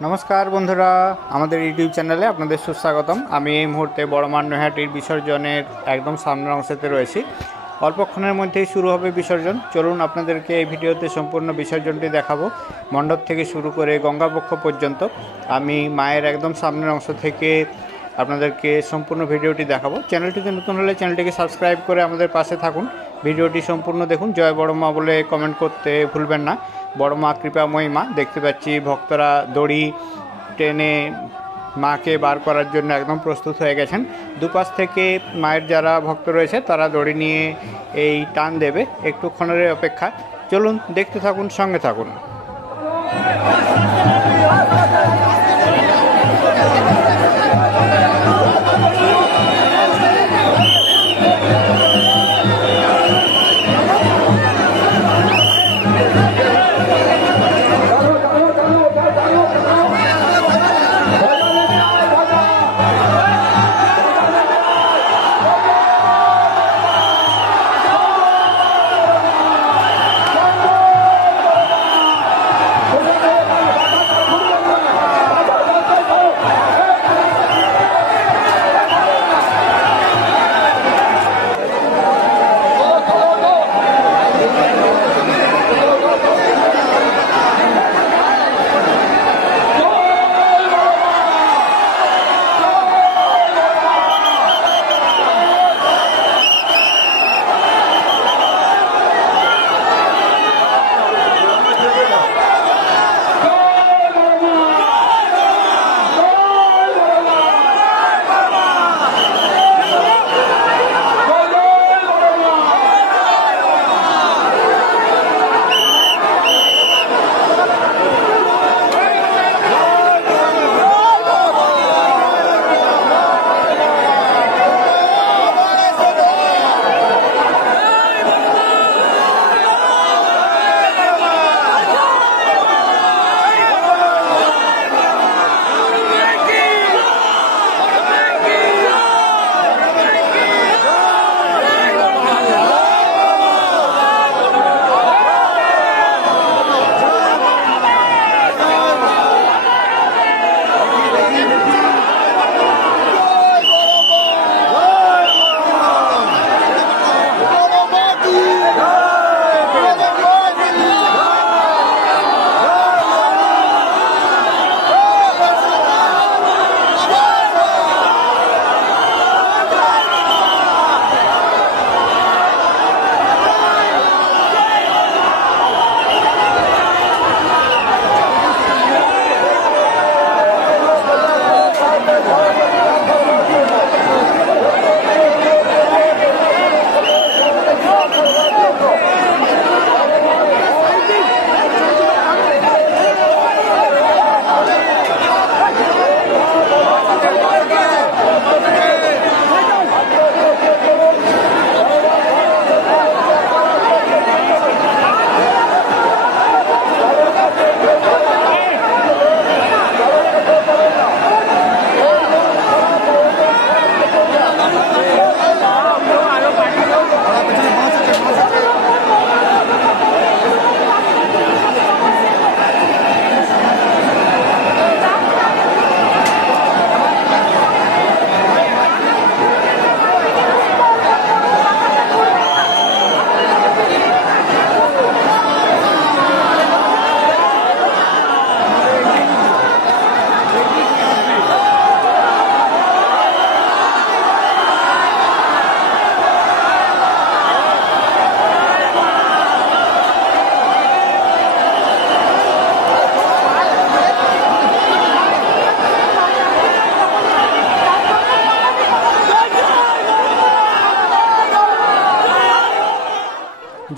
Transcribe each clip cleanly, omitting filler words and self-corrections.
नमस्कार बंधुरा आमादेर यूट्यूब चैनेले आपनादेर सुस्वागतम। आमी एई मुहूर्ते बड़मा नैहाटिर विसर्जनेर एकदम सामনের अंशते रयेछि। अल्पक्षणेर मध्येई शुरू होबे विसर्जन। चलुन आपनादेरके एई भिडियोते सम्पूर्ण विसर्जनटी देखाबो, मंडप थेके शुरू करे गंगाबक्ष पर्यन्त। आमी मायेर एकदम सामনের अंश थेके आपनादेरके सम्पूर्ण भिडियोटी देखाबो। चैनलटिते नतुन हले चैनलटिके सबस्क्राइब करे आमादेर पाशे थाकुन, भिडियोटी सम्पूर्ण देखुन। जय बड़मा बोले कमेंट करते भूलबेन ना। बड़मा कृपामयी मा देखते पाচ্ছি भक्तरा दড়ি टेने माँ के बार करार जन्य एकदम प्रस्तुत हो गेছেন। दुपाश থেকে মায়ের যারা ভক্ত রয়েছে তারা দড়ি নিয়ে এই টান দেবে। একটুক্ষণের অপেক্ষা, চলুন দেখতে থাকুন, সঙ্গে থাকুন।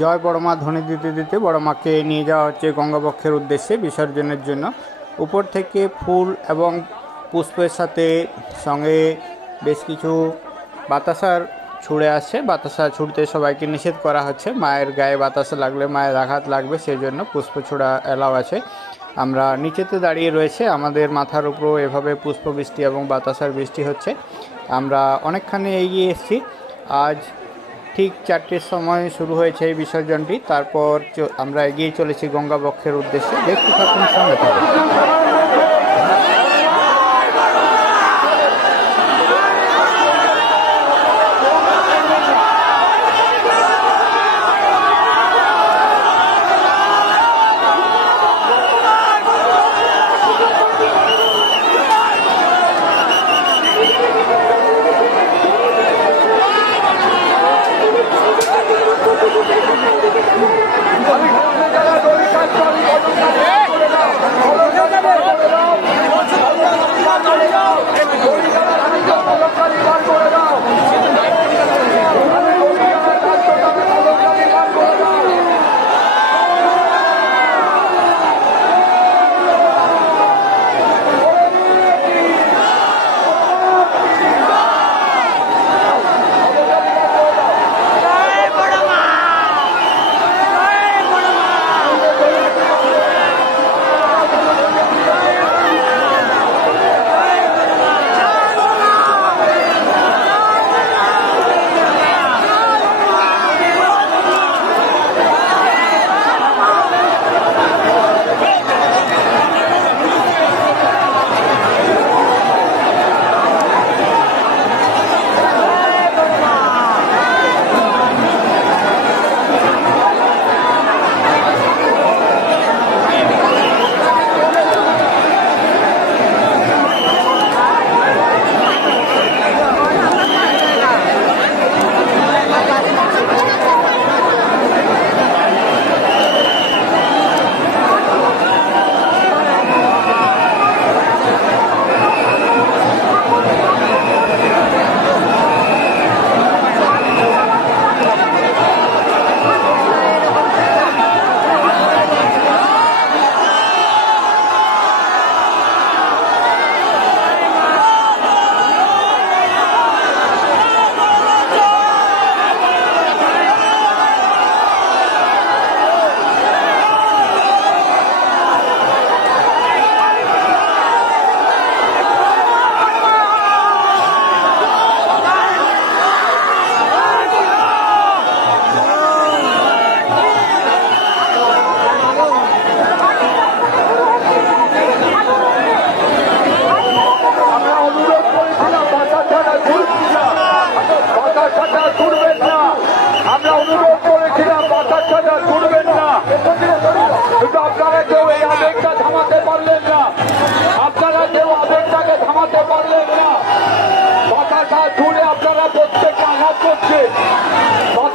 जय बड़मा ध्वनि दीते दीते बड़मा के निये जाওয়া হচ্ছে गंगाबक्षेर उद्देश्ये विसर्जनेर जन्य। ऊपर थेके फुल एवं पुष्पेर साथे संगे बेश किछु बातासार छुड़े आसছে। बातासा छुड़ते सबाइके निषेध करा हच्छे। मायेर गाये बातासा लागले मायेर आघात लागबे, सेजন্য पुष्प छोड़ा एलाउ आछे। আমরা নিচেতে দাঁড়িয়ে রয়েছে, আমাদের মাথার উপর এভাবে পুষ্পবৃষ্টি এবং বাতাসার বৃষ্টি হচ্ছে। আমরা অনেকখানি এগিয়ে এসেছি। আজ ঠিক 4টের সময় শুরু হয়েছে এই বিসর্জনটি। তারপর আমরা এগিয়ে চলেছি গঙ্গাবক্ষের উদ্দেশ্যে। দেখতে থাকুন, সঙ্গে থাকুন।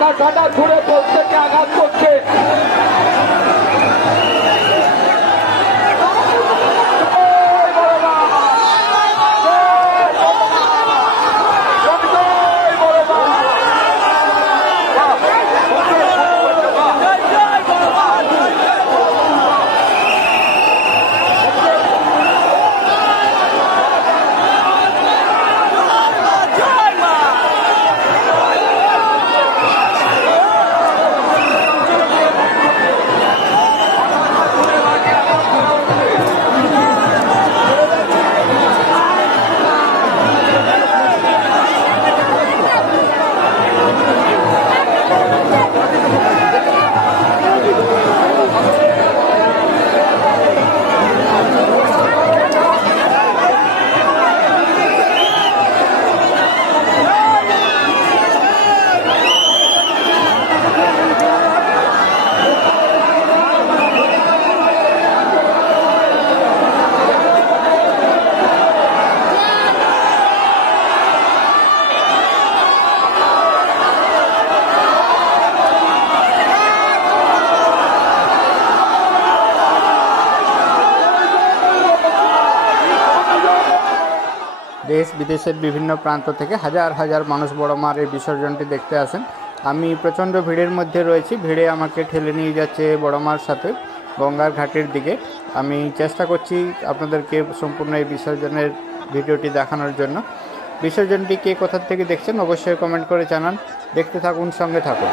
পতাকাটা ছুড়ে প্রত্যেকে আঘাত করছে। দেশ বিদেশের বিভিন্ন প্রান্ত থেকে হাজার হাজার মানুষ বড় মার এই বিসর্জনটি দেখতে আসেন। আমি প্রচণ্ড ভিড়ের মধ্যে রয়েছি, ভিড়ে আমাকে ঠেলে নিয়ে যাচ্ছে বড় মার সাথে গঙ্গার ঘাটের দিকে। আমি চেষ্টা করছি আপনাদেরকে সম্পূর্ণ এই বিসর্জনের ভিডিওটি দেখানোর জন্য। বিসর্জনটি কে কোথা থেকে দেখছেন অবশ্যই কমেন্ট করে জানান। দেখতে থাকুন, সঙ্গে থাকুন।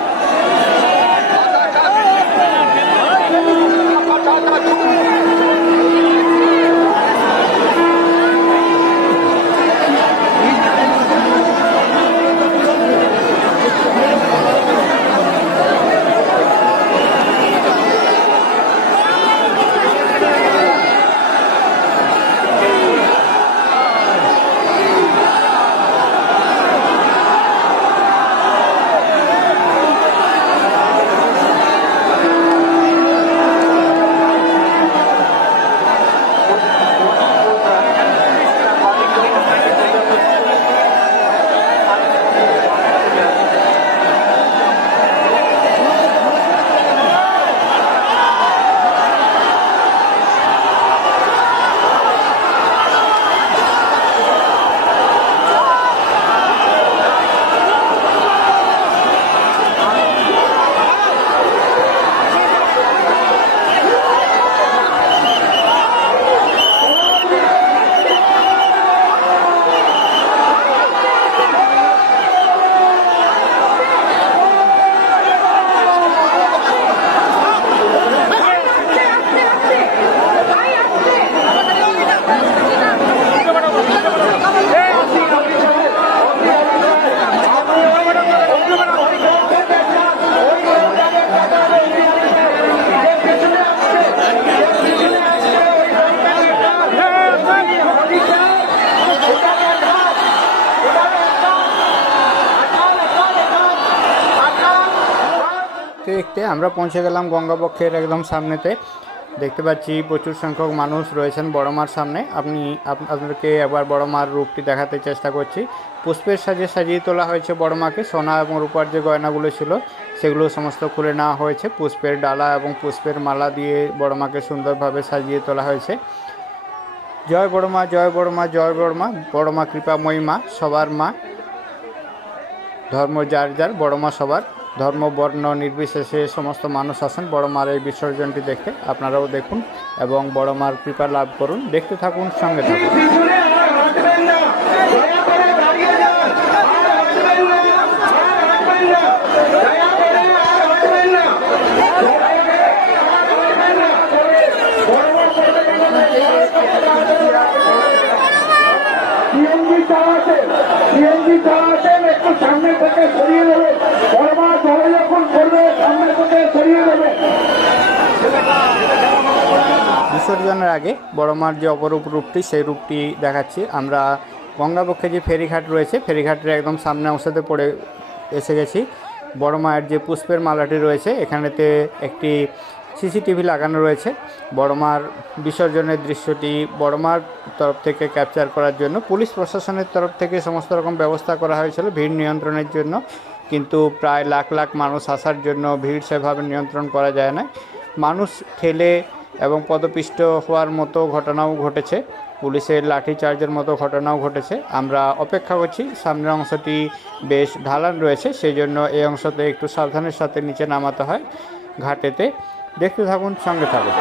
দেখতে আমরা পৌঁছে গেলাম গঙ্গাবক্ষের একদম সামনেতে। দেখতে পাচ্ছি প্রচুর সংখ্যক মানুষ রয়েছেন বড় মার সামনে। আপনাদেরকে একবার বড় মার রূপটি দেখাতে চেষ্টা করছি। পুষ্পের সাজে সাজিয়ে তোলা হয়েছে বড় মাকে। সোনা এবং রূপার যে গয়নাগুলো ছিল সেগুলো সমস্ত খুলে নেওয়া হয়েছে। পুষ্পের ডালা এবং পুষ্পের মালা দিয়ে বড় মাকে সুন্দরভাবে সাজিয়ে তোলা হয়েছে। জয় বড় মা, জয় বড় মা, জয় বড় মা। বড় মা কৃপাময়ী মা, সবার মা। ধর্ম যার যার, বড় মা সবার। ধর্ম বর্ণ নির্বিশেষে সমস্ত মানুষ আসেন বড় মার এই বিসর্জনটি দেখতে। আপনারাও দেখুন এবং বড় মার কৃপা লাভ করুন। দেখতে থাকুন, সঙ্গে থাকুন। একটু সামনে থেকে সরিয়ে দেবে। বড় মা জলে যখন করবে সামনে থেকে সরিয়ে দেবে। বিসর্জনের আগে বড় মার যে অপরূপ রূপটি সেই রূপটি দেখাচ্ছি। আমরা গঙ্গাবক্ষে যে ফেরিঘাট রয়েছে ফেরিঘাটের একদম সামনে অংশতে পড়ে এসে গেছি। বড় মায়ের যে পুষ্পের মালাটি রয়েছে এখানেতে একটি সিসিটিভি লাগানো রয়েছে। বড় মার বিসর্জনের দৃশ্যটি বড় মার তরফ থেকে ক্যাপচার করার জন্য পুলিশ প্রশাসনের তরফ থেকে সমস্ত রকম ব্যবস্থা করা হয়েছিল ভিড় নিয়ন্ত্রণের জন্য। কিন্তু প্রায় লাখ লাখ মানুষ আসার জন্য ভিড় সেভাবে নিয়ন্ত্রণ করা যায় না। মানুষ ঠেলে এবং পদপিষ্ট হওয়ার মতো ঘটনাও ঘটেছে, পুলিশের লাঠিচার্জের মতো ঘটনাও ঘটেছে। আমরা অপেক্ষা করছি, সামনের অংশটি বেশ ঢালান রয়েছে, সেই জন্য এই অংশতে একটু সাবধানের সাথে নিচে নামাতে হয় ঘাটেতে। দেখতে থাকুন, সঙ্গে থাকুন।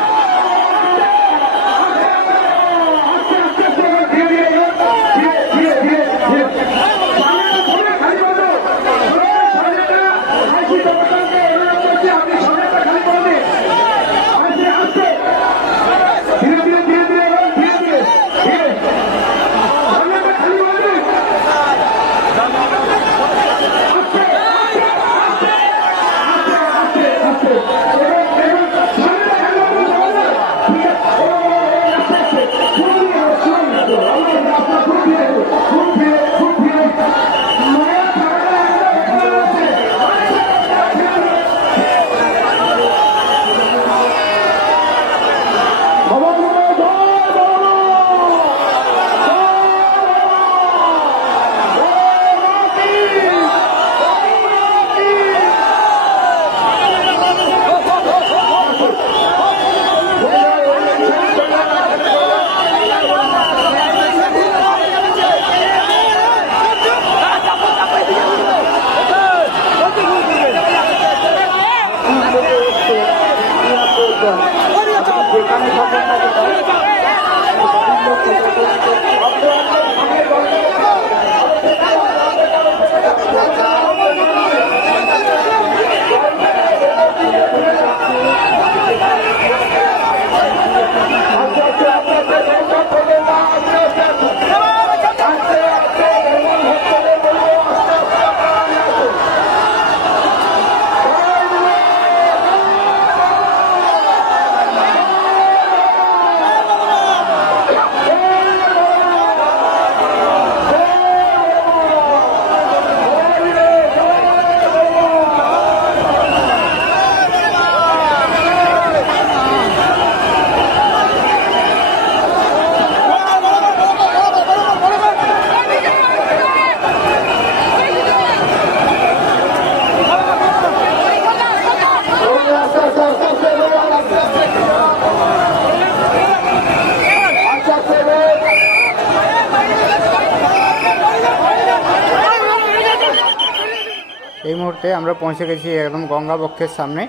এই মুহূর্তে আমরা পৌঁছে গেছি একদম গঙ্গা বক্ষের সামনে।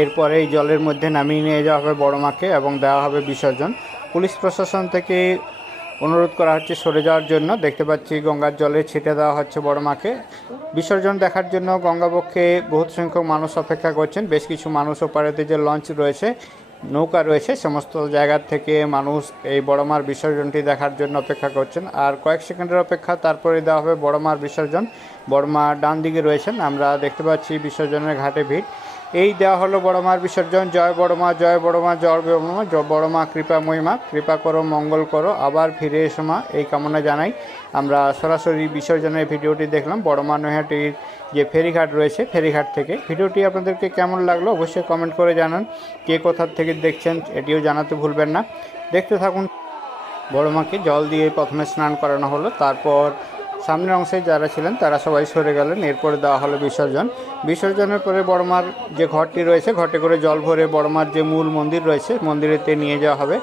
এরপরে এই জলের মধ্যে নামিয়ে নিয়ে যাওয়া হবে বড় মাকে এবং দেওয়া হবে বিসর্জন। পুলিশ প্রশাসন থেকে অনুরোধ করা হচ্ছে সরে যাওয়ার জন্য। দেখতে পাচ্ছি গঙ্গার জলে ছিটে দেওয়া হচ্ছে বড় মাকে। বিসর্জন দেখার জন্য গঙ্গাবক্ষে বহুত সংখ্যক মানুষ অপেক্ষা করছেন। বেশ কিছু মানুষ ওপারেতে যে লঞ্চ রয়েছে, নৌকা রয়েছে, সমস্ত জায়গার থেকে মানুষ এই বড় মার বিসর্জনটি দেখার জন্য অপেক্ষা করছেন। আর কয়েক সেকেন্ডের অপেক্ষা, তারপরে দেওয়া হবে বড় মার বিসর্জন। বড় মা ডান দিকে রয়েছেন, আমরা দেখতে পাচ্ছি বিসর্জনের ঘাটে ভিড়। এই দেওয়া হলো বড় মার বিসর্জন। জয় বড় মা, জয় বড় মা, জয় বড় মা, বড় মা কৃপা মহিমা, কৃপা করো, মঙ্গল করো, আবার ফিরে এসো মা, এই কামনা জানাই। আমরা সরাসরি বিসর্জনের ভিডিওটি দেখলাম বড় মা নৈহাটির যে ফেরিঘাট রয়েছে, ফেরিঘাট থেকে। ভিডিওটি আপনাদেরকে কেমন লাগলো অবশ্যই কমেন্ট করে জানান। কে কোথার থেকে দেখছেন এটিও জানাতে ভুলবেন না। দেখতে থাকুন। বড় মাকে জল দিয়ে প্রথমে স্নান করানো হলো, তারপর সামনের অংশে যারা ছিলেন তারা সবাই সরে গেলেন। এরপরে দেওয়া হলো বিসর্জন। বিসর্জনের পরে বড় মার যে ঘরটি রয়েছে, ঘটে করে জল ভরে বড় মার যে মূল মন্দির রয়েছে, মন্দিরেতে নিয়ে যাওয়া হবে।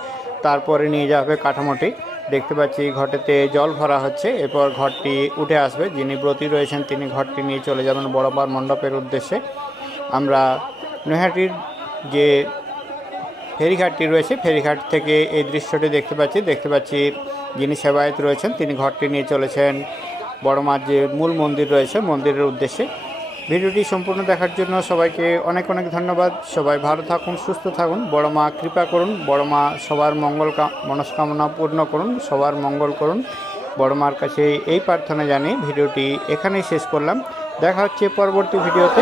তারপরে নিয়ে যাওয়া হবে কাঠামোটি। দেখতে পাচ্ছি ঘটেতে জল ভরা হচ্ছে। এরপর ঘরটি উঠে আসবে। যিনি ব্রতী রয়েছেন তিনি ঘরটি নিয়ে চলে যাবেন বড় মার মণ্ডপের উদ্দেশ্যে। আমরা নৈহাটির যে ফেরিঘাটটি রয়েছে, ফেরিঘাট থেকে এই দৃশ্যটি দেখতে পাচ্ছি যিনি সেবায়েত রয়েছেন তিনি ঘরটি নিয়ে চলেছেন বড় মার যে মূল মন্দির রয়েছে, মন্দিরের উদ্দেশ্যে। ভিডিওটি সম্পূর্ণ দেখার জন্য সবাইকে অনেক অনেক ধন্যবাদ। সবাই ভালো থাকুন, সুস্থ থাকুন। বড় মা কৃপা করুন, বড় মা সবার মঙ্গল মনস্কামনা পূর্ণ করুন, সবার মঙ্গল করুন। বড় মার কাছে এই প্রার্থনা জানিয়ে ভিডিওটি এখানেই শেষ করলাম। দেখা হচ্ছে পরবর্তী ভিডিওতে।